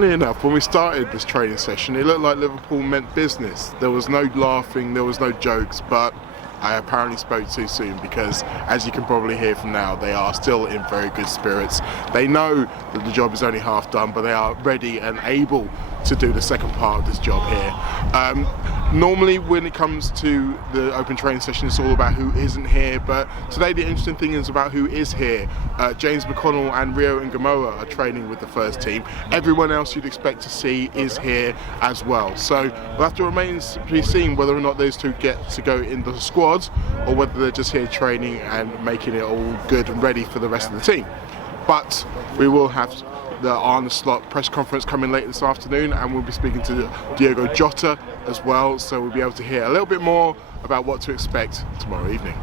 Funnily enough, when we started this training session, it looked like Liverpool meant business. There was no laughing, there was no jokes, but I apparently spoke too soon because, as you can probably hear from now, they are still in very good spirits. They know that the job is only half done, but they are ready and able to do the second part of this job here. Normally when it comes to the open training session, it's all about who isn't here, but today the interesting thing is about who is here. James McConnell and Rio Ngamoa are training with the first team. Everyone else you'd expect to see is here as well. So we'll have to remain to be seen whether or not those two get to go in the squads or whether they're just here training and making it all good and ready for the rest of the team. But we will have the Arne Slot press conference coming late this afternoon, and we'll be speaking to Diogo Jota as well, so we'll be able to hear a little bit more about what to expect tomorrow evening.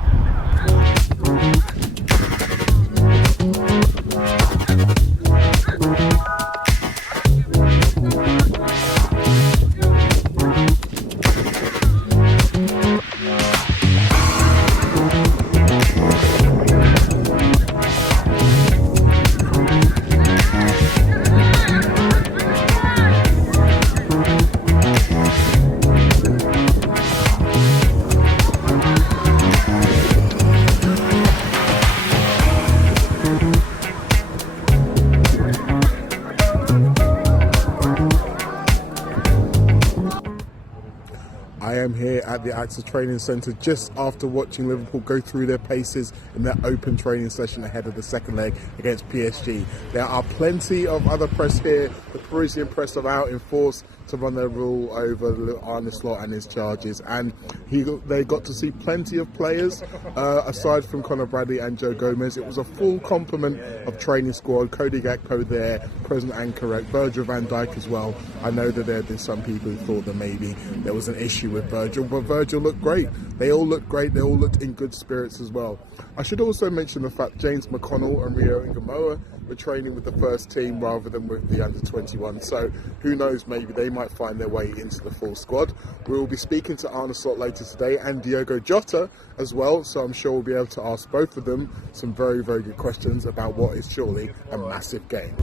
I am here at the AXA Training Centre just after watching Liverpool go through their paces in their open training session ahead of the second leg against PSG. There are plenty of other press here. The Parisian press are out in force to run their rule over Arne Slot and his charges, and they got to see plenty of players aside from Conor Bradley and Joe Gomez. It was a full complement of training squad. Cody Gakpo there, present and correct. Virgil van Dijk as well. I know that there have been some people who thought that maybe there was an issue with Virgil, but Virgil looked great. They all looked great. They all looked in good spirits as well. I should also mention the fact James McConnell and Rio Ngamoa were training with the first team rather than with the under-21, so who knows, maybe they might find their way into the full squad. We will be speaking to Arne Slot later today and Diogo Jota as well, so I'm sure we'll be able to ask both of them some very, very good questions about what is surely a massive game.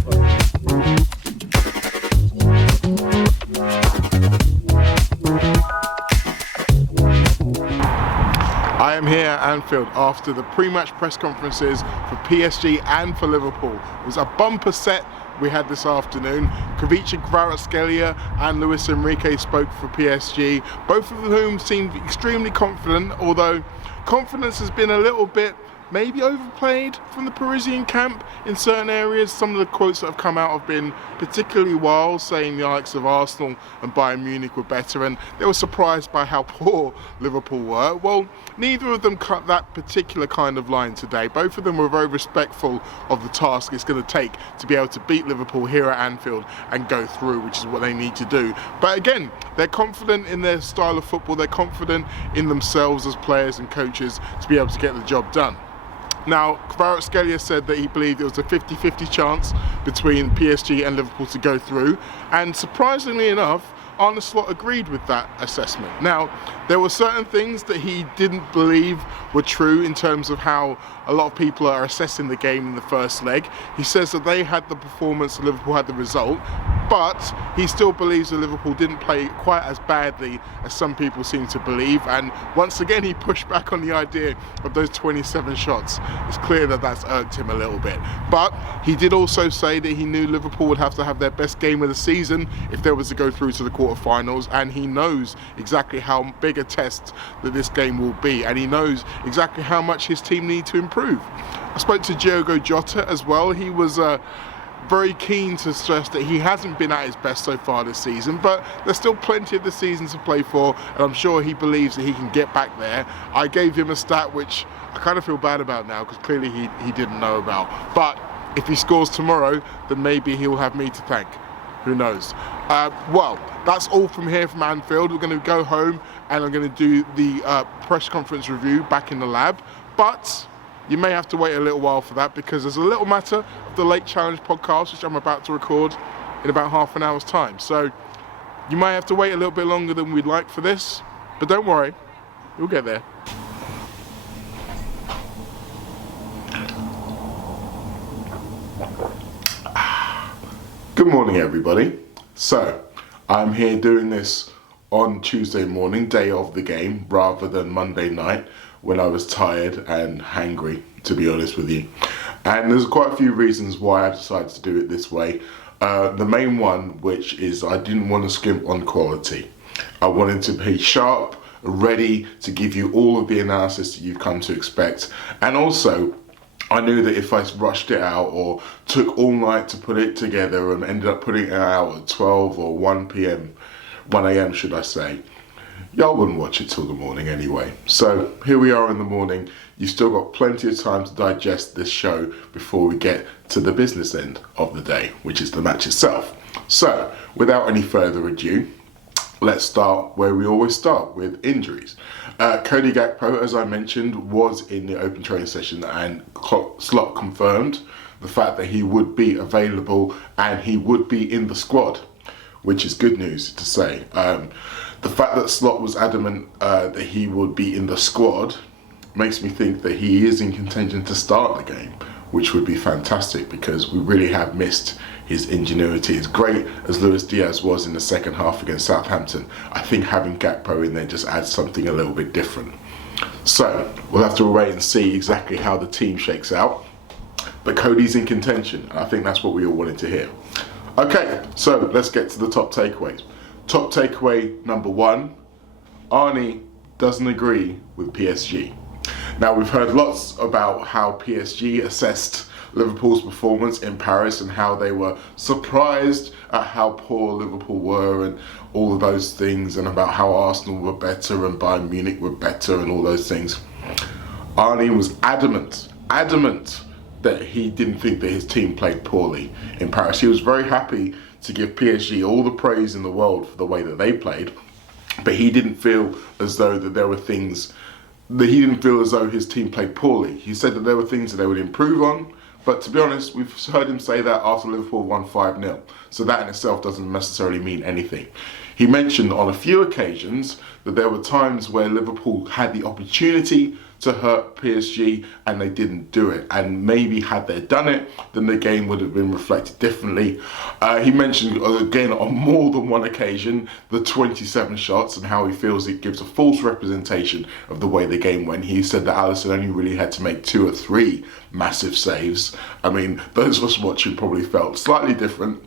I am here at Anfield after the pre-match press conferences for PSG and for Liverpool. It was a bumper set we had this afternoon. Khvicha Kvaratskhelia and Luis Enrique spoke for PSG, both of whom seemed extremely confident, although confidence has been a little bit maybe overplayed from the Parisian camp in certain areas. Some of the quotes that have come out have been particularly wild, saying the likes of Arsenal and Bayern Munich were better, and they were surprised by how poor Liverpool were. Well, neither of them cut that particular kind of line today. Both of them were very respectful of the task it's going to take to be able to beat Liverpool here at Anfield and go through, which is what they need to do. But again, they're confident in their style of football. They're confident in themselves as players and coaches to be able to get the job done. Now, Kvaratskhelia said that he believed it was a 50-50 chance between PSG and Liverpool to go through, and surprisingly enough, Arne Slot agreed with that assessment. Now, there were certain things that he didn't believe were true in terms of how a lot of people are assessing the game in the first leg. He says that they had the performance, Liverpool had the result, but he still believes that Liverpool didn't play quite as badly as some people seem to believe, and once again he pushed back on the idea of those 27 shots. It's clear that that's irked him a little bit, but he did also say that he knew Liverpool would have to have their best game of the season if they was to go through to the quarterfinals, and he knows exactly how big a test that this game will be, and he knows exactly how much his team need to improve. I spoke to Diogo Jota as well. He was very keen to stress that he hasn't been at his best so far this season, but there's still plenty of the season to play for, and I'm sure he believes that he can get back there. I gave him a stat which I kind of feel bad about now because clearly he didn't know about, but if he scores tomorrow, then maybe he'll have me to thank. Who knows? Well, that's all from here from Anfield. We're going to go home and I'm going to do the press conference review back in the lab, but you may have to wait a little while for that because there's a little matter of the Late Challenge podcast which I'm about to record in about half an hour's time. So you might have to wait a little bit longer than we'd like for this, but don't worry, you'll get there. Good morning, everybody. So, I'm here doing this on Tuesday morning, day of the game, rather than Monday night when I was tired and hangry, to be honest with you. And there's quite a few reasons why I decided to do it this way. The main one, which is I didn't want to skimp on quality. I wanted to be sharp, ready to give you all of the analysis that you've come to expect. And also, I knew that if I rushed it out or took all night to put it together and ended up putting it out at 12 or 1 a.m. should I say, y'all wouldn't watch it till the morning anyway. So here we are in the morning. You've still got plenty of time to digest this show before we get to the business end of the day, which is the match itself. So without any further ado, let's start where we always start, with injuries. Cody Gakpo, as I mentioned, was in the open training session, and Slot confirmed the fact that he would be available and he would be in the squad, which is good news to say. The fact that Slot was adamant that he would be in the squad makes me think that he is in contention to start the game, which would be fantastic because we really have missed his ingenuity. As great as Luis Diaz was in the second half against Southampton, I think having Gakpo in there just adds something a little bit different. So we'll have to wait and see exactly how the team shakes out. But Cody's in contention, and I think that's what we all wanted to hear. Okay, so let's get to the top takeaways. Top takeaway number one, Arne doesn't agree with PSG. Now, we've heard lots about how PSG assessed Liverpool's performance in Paris and how they were surprised at how poor Liverpool were and all of those things, and about how Arsenal were better and Bayern Munich were better and all those things. Arne was adamant that he didn't think that his team played poorly in Paris. He was very happy to give PSG all the praise in the world for the way that they played, but he didn't feel as though that there were things that he didn't feel as though his team played poorly. He said that there were things that they would improve on, but to be honest, we've heard him say that after Liverpool won 5-0, so that in itself doesn't necessarily mean anything. He mentioned on a few occasions that there were times where Liverpool had the opportunity to hurt PSG and they didn't do it, and maybe had they done it, then the game would have been reflected differently. He mentioned again on more than one occasion the 27 shots and how he feels it gives a false representation of the way the game went. He said that Alisson only really had to make 2 or 3 massive saves. I mean, those of us watching probably felt slightly different,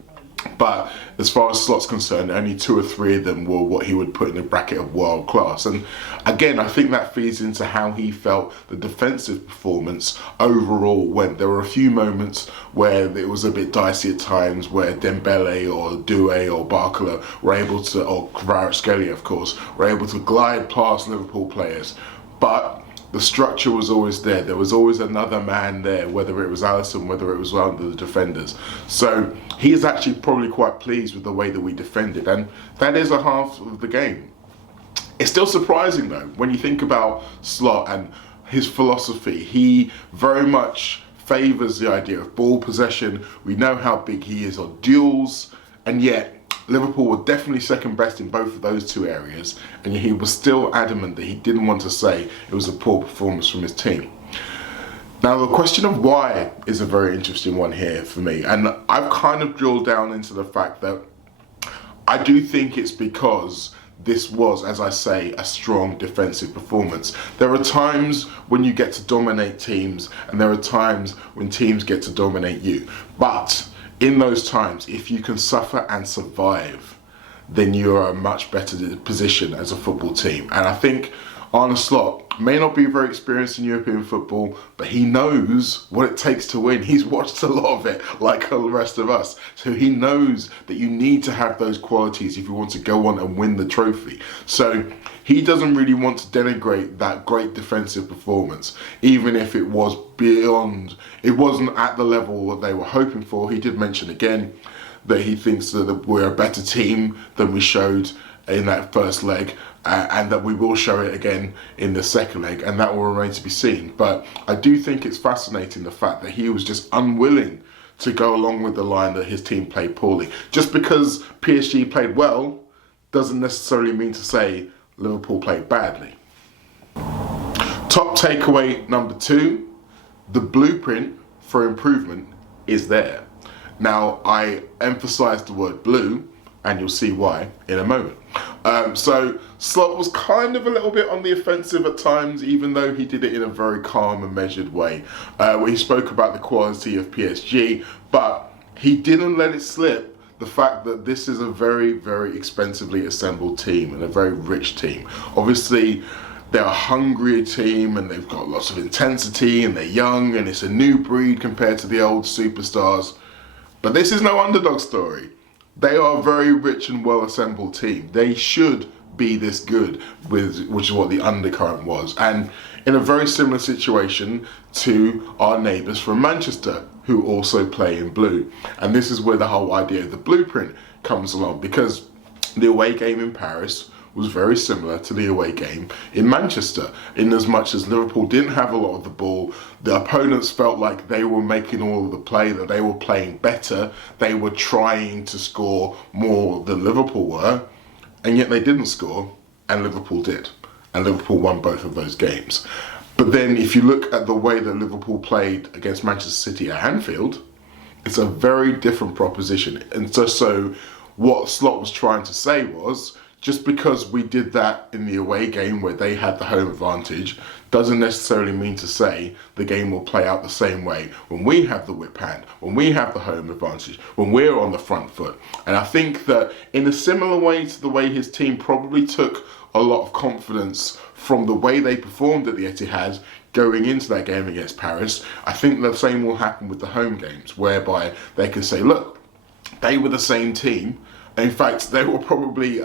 but as far as Slot's concerned, only 2 or 3 of them were what he would put in the bracket of world class. And again, I think that feeds into how he felt the defensive performance overall went. There were a few moments where it was a bit dicey at times, where Dembele or Doué or Barcola were able to, or Kvaratskhelia of course, were able to glide past Liverpool players. But the structure was always there. There was always another man there, whether it was Alisson, whether it was one of the defenders. So he is actually probably quite pleased with the way that we defended, and that is a half of the game. It's still surprising though, when you think about Slot and his philosophy. He very much favours the idea of ball possession. We know how big he is on duels, and yet Liverpool were definitely second best in both of those 2 areas, and he was still adamant that he didn't want to say it was a poor performance from his team. Now, the question of why is a very interesting one here for me, and I've kind of drilled down into the fact that I do think it's because this was, as I say, a strong defensive performance. There are times when you get to dominate teams, and there are times when teams get to dominate you. But in those times, if you can suffer and survive, then you're a much better position as a football team. And I think Arne Slot may not be very experienced in European football, but he knows what it takes to win. He's watched a lot of it, like the rest of us. So he knows that you need to have those qualities if you want to go on and win the trophy. So he doesn't really want to denigrate that great defensive performance, even if it was beyond, it wasn't at the level that they were hoping for. He did mention again that he thinks that we're a better team than we showed in that first leg, and that we will show it again in the second leg, and that will remain to be seen. But I do think it's fascinating the fact that he was just unwilling to go along with the line that his team played poorly. Just because PSG played well doesn't necessarily mean to say Liverpool played badly. Top takeaway number 2, the blueprint for improvement is there. Now, I emphasize the word blue, and you'll see why in a moment. So Slot was kind of a little bit on the offensive at times, even though he did it in a very calm and measured way, where he spoke about the quality of PSG, but he didn't let it slip the fact that this is a very, very expensively assembled team and a very rich team. Obviously, they're a hungrier team and they've got lots of intensity and they're young and it's a new breed compared to the old superstars. But this is no underdog story. They are a very rich and well-assembled team. They should be this good, which is what the undercurrent was. And in a very similar situation to our neighbours from Manchester, who also play in blue. And this is where the whole idea of the blueprint comes along, because the away game in Paris was very similar to the away game in Manchester, in as much as Liverpool didn't have a lot of the ball. The opponents felt like they were making all of the play, that they were playing better, they were trying to score more than Liverpool were, and yet they didn't score, and Liverpool did. And Liverpool won both of those games. But then if you look at the way that Liverpool played against Manchester City at Anfield, it's a very different proposition. And so what Slot was trying to say was, just because we did that in the away game where they had the home advantage doesn't necessarily mean to say the game will play out the same way when we have the whip hand, when we have the home advantage, when we're on the front foot. And I think that in a similar way to the way his team probably took a lot of confidence from the way they performed at the Etihad going into that game against Paris, I think the same will happen with the home games, whereby they can say, look, they were the same team. In fact, they were probably...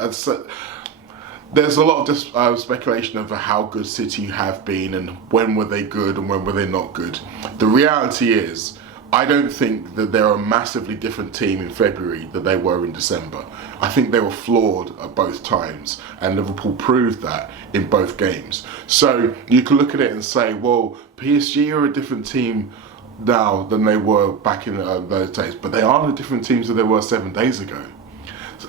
there's a lot of speculation over how good City have been and when were they good and when were they not good. The reality is, I don't think that they're a massively different team in February than they were in December. I think they were flawed at both times, and Liverpool proved that in both games. So you can look at it and say, well, PSG are a different team now than they were back in those days, but they aren't a different team than they were 7 days ago.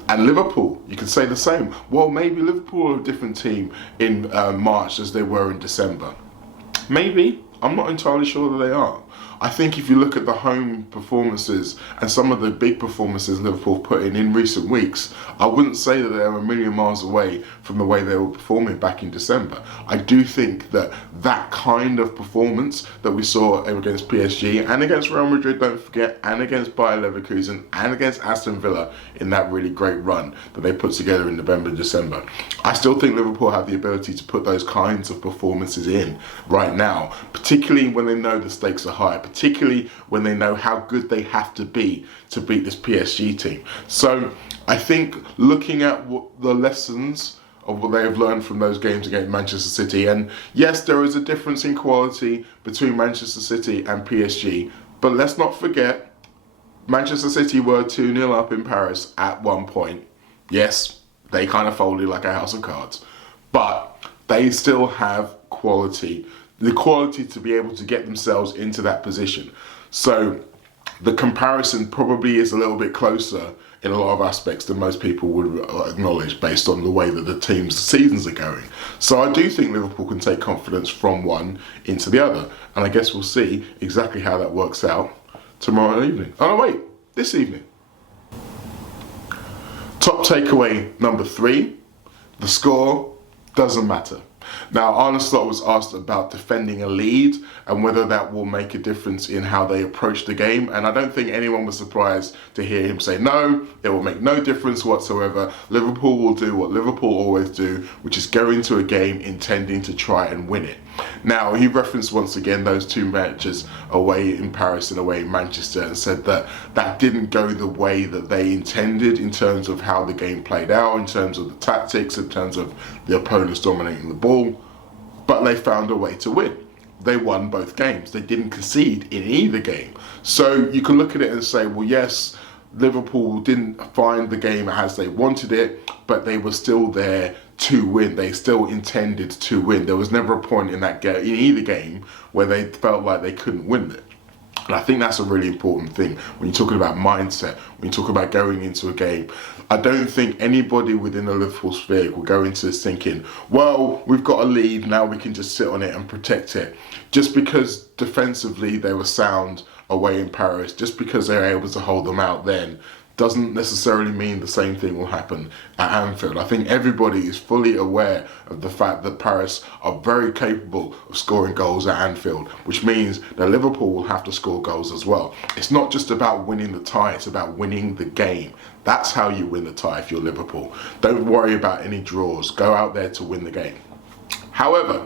And Liverpool, you can say the same. Well, maybe Liverpool are a different team in March as they were in December. Maybe. I'm not entirely sure that they are. I think if you look at the home performances and some of the big performances Liverpool put in recent weeks, I wouldn't say that they're a million miles away from the way they were performing back in December. I do think that that kind of performance that we saw against PSG and against Real Madrid, don't forget, and against Bayer Leverkusen and against Aston Villa in that really great run that they put together in November and December. I still think Liverpool have the ability to put those kinds of performances in right now, particularly when they know the stakes are high, particularly when they know how good they have to be to beat this PSG team. So I think looking at what the lessons of what they have learned from those games against Manchester City, and yes, there is a difference in quality between Manchester City and PSG, but let's not forget, Manchester City were 2-0 up in Paris at one point. Yes, they kind of folded like a house of cards, but they still have quality. The quality to be able to get themselves into that position. So the comparison probably is a little bit closer in a lot of aspects than most people would acknowledge based on the way that the team's seasons are going. So I do think Liverpool can take confidence from one into the other. And I guess we'll see exactly how that works out tomorrow evening. Oh no, wait, this evening. Top takeaway number 3, the score doesn't matter. Now, Arne Slot was asked about defending a lead and whether that will make a difference in how they approach the game. And I don't think anyone was surprised to hear him say, no, it will make no difference whatsoever. Liverpool will do what Liverpool always do, which is go into a game intending to try and win it. Now, he referenced once again those 2 matches away in Paris and away in Manchester and said that that didn't go the way that they intended in terms of how the game played out, in terms of the tactics, in terms of the opponents dominating the ball, but they found a way to win. They won both games. They didn't concede in either game. So you can look at it and say, well, yes, Liverpool didn't find the game as they wanted it, but they were still there to win. They still intended to win. There was never a point in that game, in either game, where they felt like they couldn't win it. And I think that's a really important thing when you're talking about mindset, when you talk about going into a game. I don't think anybody within the Liverpool sphere will go into this thinking, well, we've got a lead, now we can just sit on it and protect it. Just because defensively they were sound away in Paris, just because they were able to hold them out then, doesn't necessarily mean the same thing will happen at Anfield. I think everybody is fully aware of the fact that Paris are very capable of scoring goals at Anfield, which means that Liverpool will have to score goals as well. It's not just about winning the tie, it's about winning the game. That's how you win the tie if you're Liverpool. Don't worry about any draws. Go out there to win the game. However,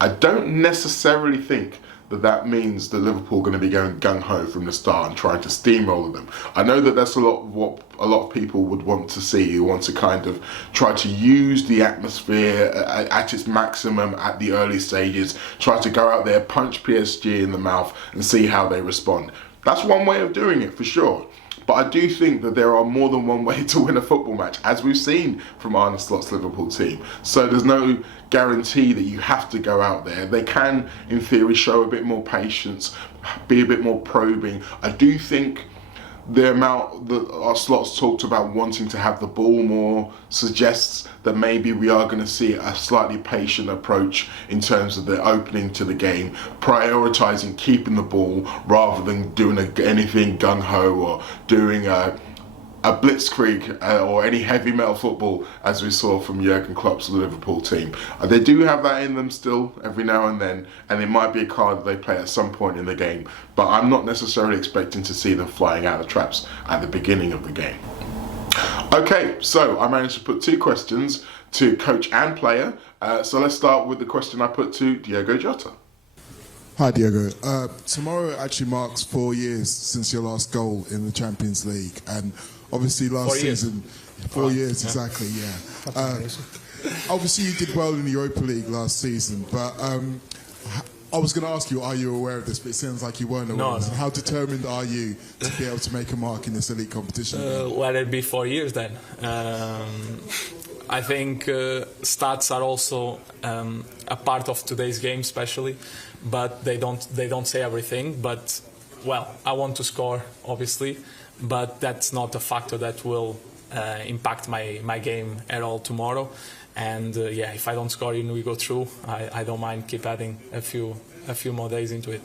I don't necessarily think that means that Liverpool are going to be going gung-ho from the start and trying to steamroll them. I know that that's a lot of what a lot of people would want to see, who want to kind of try to use the atmosphere at its maximum at the early stages, try to go out there, punch PSG in the mouth and see how they respond. That's one way of doing it for sure. But I do think that there are more than one way to win a football match, as we've seen from Arne Slot's Liverpool team. So there's no guarantee that you have to go out there. They can, in theory, show a bit more patience, be a bit more probing. I do think the amount that our Slots talked about wanting to have the ball more suggests that maybe we are going to see a slightly patient approach in terms of the opening to the game, prioritising keeping the ball rather than doing anything gung-ho or doing a blitzkrieg or any heavy metal football as we saw from Jurgen Klopp's Liverpool team. They do have that in them still every now and then, and it might be a card that they play at some point in the game, but I'm not necessarily expecting to see them flying out of traps at the beginning of the game. Okay, so I managed to put 2 questions to coach and player, so let's start with the question I put to Diogo Jota. Hi Diogo. Tomorrow actually marks 4 years since your last goal in the Champions League, and obviously last season, 4 years exactly, yeah. Obviously you did well in the Europa League last season, but I was going to ask you, are you aware of this? But it sounds like you weren't aware. No. How determined are you to be able to make a mark in this elite competition? Well, it'd be 4 years then. I think stats are also a part of today's game, especially, but they don't say everything. But well, I want to score, obviously, but that's not a factor that will impact my game at all tomorrow. And yeah, if I don't score and we go through, I don't mind keep adding a few more days into it.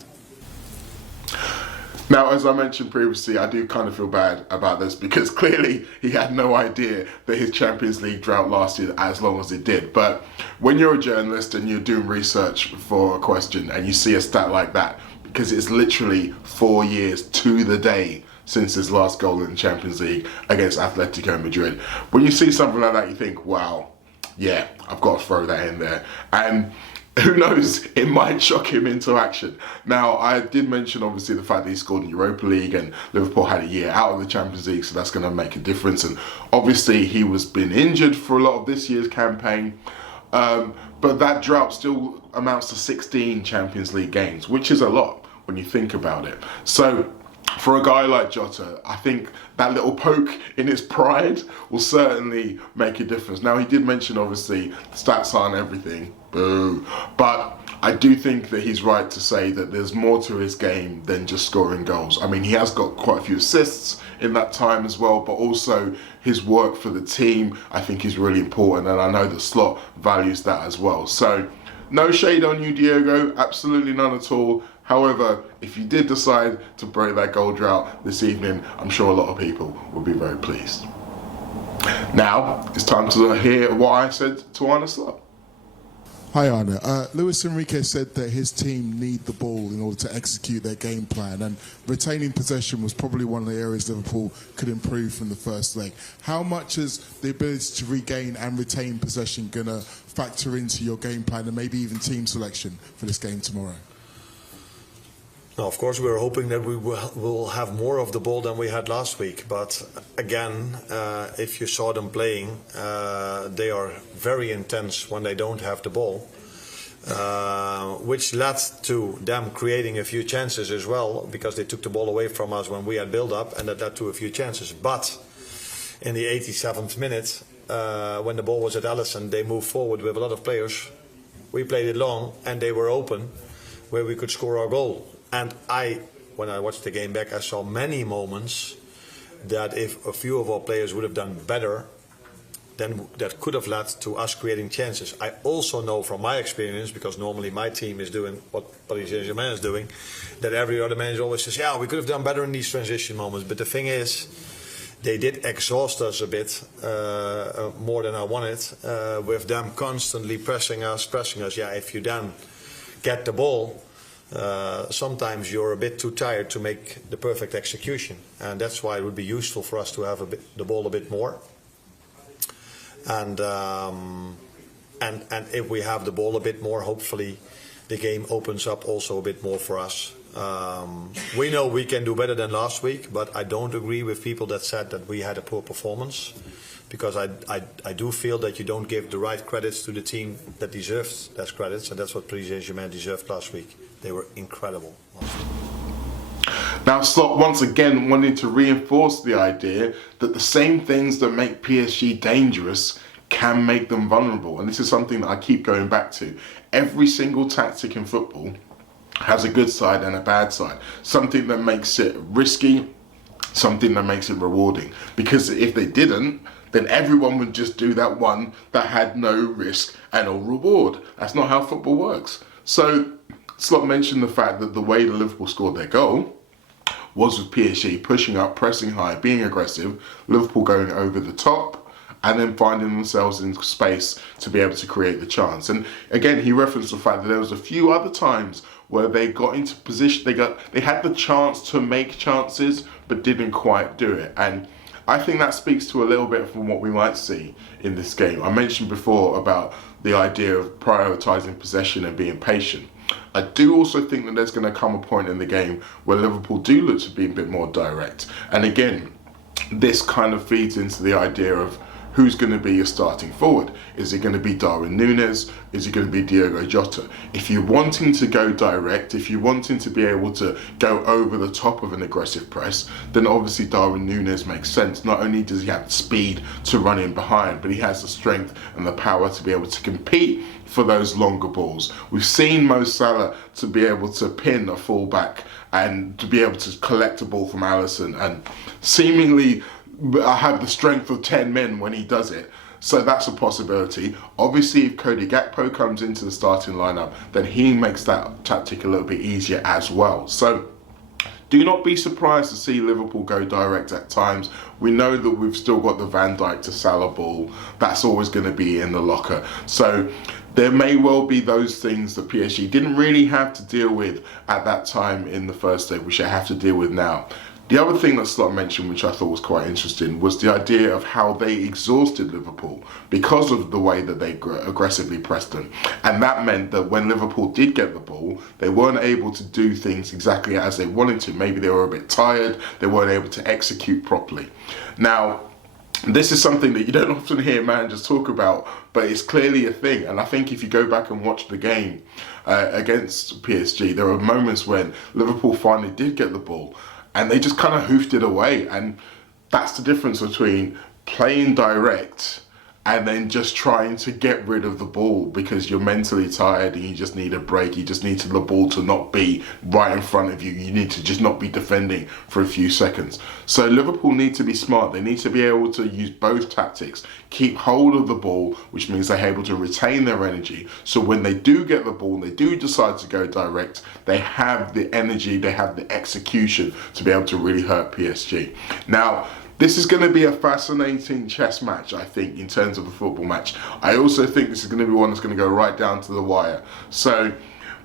Now, as I mentioned previously, I do kind of feel bad about this because clearly he had no idea that his Champions League drought lasted as long as it did. But when you're a journalist and you're doing research for a question and you see a stat like that, because it's literally 4 years to the day since his last goal in the Champions League against Atletico Madrid, when you see something like that, you think, wow, yeah, I've got to throw that in there. And who knows, it might shock him into action. Now, I did mention, obviously, the fact that he scored in Europa League and Liverpool had a year out of the Champions League, so that's going to make a difference. And obviously, he was been injured for a lot of this year's campaign. But that drought still amounts to 16 Champions League games, which is a lot when you think about it. So for a guy like Jota, I think that little poke in his pride will certainly make a difference. Now, he did mention, obviously, stats aren't everything, boo, but I do think that he's right to say that there's more to his game than just scoring goals. I mean, he has got quite a few assists in that time as well, but also his work for the team, I think, is really important, and I know that Slot values that as well. So, no shade on you, Diogo, absolutely none at all. However, if you did decide to break that goal drought this evening, I'm sure a lot of people will be very pleased. Now, it's time to hear what I said to Arne Slot. Hi Arne. Luis Enrique said that his team need the ball in order to execute their game plan, and retaining possession was probably one of the areas Liverpool could improve from the first leg. How much is the ability to regain and retain possession going to factor into your game plan and maybe even team selection for this game tomorrow? Now, of course, we're hoping that we will have more of the ball than we had last week. But again, if you saw them playing, they are very intense when they don't have the ball, which led to them creating a few chances as well, because they took the ball away from us when we had build-up, and that led to a few chances. But in the 87th minute, when the ball was at Alisson, they moved forward with a lot of players. We played it long, and they were open, where we could score our goal. And when I watched the game back, I saw many moments that if a few of our players would have done better, then that could have led to us creating chances. I also know from my experience, because normally my team is doing what Parisiens is doing, that every other manager always says, yeah, we could have done better in these transition moments. But the thing is, they did exhaust us a bit more than I wanted, with them constantly pressing us. Yeah, if you then get the ball, sometimes you're a bit too tired to make the perfect execution, and that's why it would be useful for us to have the ball a bit more. And if we have the ball a bit more, hopefully the game opens up also a bit more for us. We know we can do better than last week, but I don't agree with people that said that we had a poor performance, because I do feel that you don't give the right credits to the team that deserves those credits, and that's what Germain deserved last week. They were incredible. Now, Slot once again wanted to reinforce the idea that the same things that make PSG dangerous can make them vulnerable. And this is something that I keep going back to. Every single tactic in football has a good side and a bad side. Something that makes it risky, something that makes it rewarding. Because if they didn't, then everyone would just do that one that had no risk and no reward. That's not how football works. So, Slot mentioned the fact that the way that Liverpool scored their goal was with PSG pushing up, pressing high, being aggressive, Liverpool going over the top, and then finding themselves in space to be able to create the chance. And again, he referenced the fact that there was a few other times where they got into position, they had the chance to make chances, but didn't quite do it. And I think that speaks to a little bit from what we might see in this game. I mentioned before about the idea of prioritising possession and being patient. I do also think that there's going to come a point in the game where Liverpool do look to be a bit more direct. And again, this kind of feeds into the idea of who's going to be your starting forward. Is it going to be Darwin Núñez? Is it going to be Diogo Jota? If you're wanting to go direct, if you're wanting to be able to go over the top of an aggressive press, then obviously Darwin Núñez makes sense. Not only does he have the speed to run in behind, but he has the strength and the power to be able to compete for those longer balls. We've seen Mo Salah to be able to pin a fullback and to be able to collect a ball from Alisson and seemingly have the strength of 10 men when he does it. So that's a possibility. Obviously, if Cody Gakpo comes into the starting lineup, then he makes that tactic a little bit easier as well. So do not be surprised to see Liverpool go direct at times. We know that we've still got the Van Dijk to Salah ball. That's always going to be in the locker. So there may well be those things that PSG didn't really have to deal with at that time in the first leg, which they have to deal with now. The other thing that Slot mentioned, which I thought was quite interesting, was the idea of how they exhausted Liverpool because of the way that they aggressively pressed them. And that meant that when Liverpool did get the ball, they weren't able to do things exactly as they wanted to. Maybe they were a bit tired, they weren't able to execute properly. Now, this is something that you don't often hear managers talk about, but it's clearly a thing. And I think if you go back and watch the game against PSG, there were moments when Liverpool finally did get the ball, and they just kind of hoofed it away. And that's the difference between playing direct and then just trying to get rid of the ball because you're mentally tired and you just need a break. You just need the ball to not be right in front of you. You need to just not be defending for a few seconds. So Liverpool need to be smart. They need to be able to use both tactics. Keep hold of the ball, which means they're able to retain their energy. So when they do get the ball, they do decide to go direct, they have the energy, they have the execution to be able to really hurt PSG. Now, this is going to be a fascinating chess match, I think, in terms of a football match. I also think this is going to be one that's going to go right down to the wire. So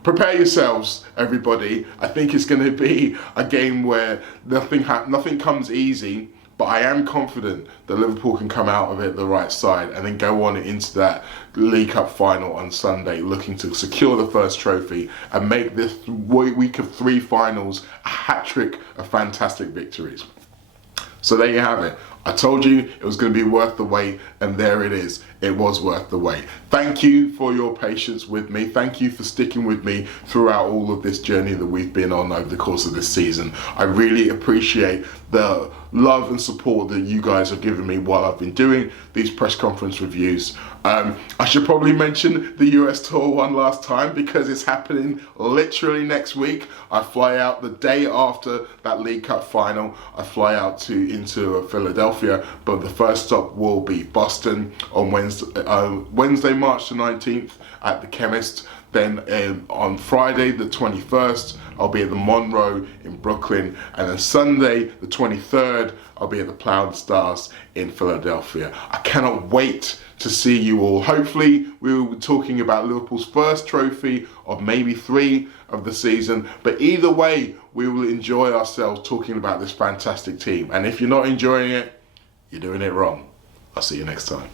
prepare yourselves, everybody. I think it's going to be a game where nothing comes easy, but I am confident that Liverpool can come out of it the right side and then go on into that League Cup final on Sunday, looking to secure the first trophy and make this week of 3 finals a hat-trick of fantastic victories. So there you have it. I told you it was going to be worth the wait, and there it is. It was worth the wait. Thank you for your patience with me. Thank you for sticking with me throughout all of this journey that we've been on over the course of this season. I really appreciate the love and support that you guys have given me while I've been doing these press conference reviews. I should probably mention the US tour one last time because it's happening literally next week. I fly out the day after that League Cup final. I fly out into Philadelphia, but the first stop will be Boston on Wednesday, March the 19th at the Chemist. Then on Friday the 21st, I'll be at the Monroe in Brooklyn. And then Sunday the 23rd, I'll be at the Plough and Stars in Philadelphia. I cannot wait to see you all. Hopefully we will be talking about Liverpool's first trophy of maybe 3 of the season. But either way, we will enjoy ourselves talking about this fantastic team. And if you're not enjoying it, you're doing it wrong. I'll see you next time.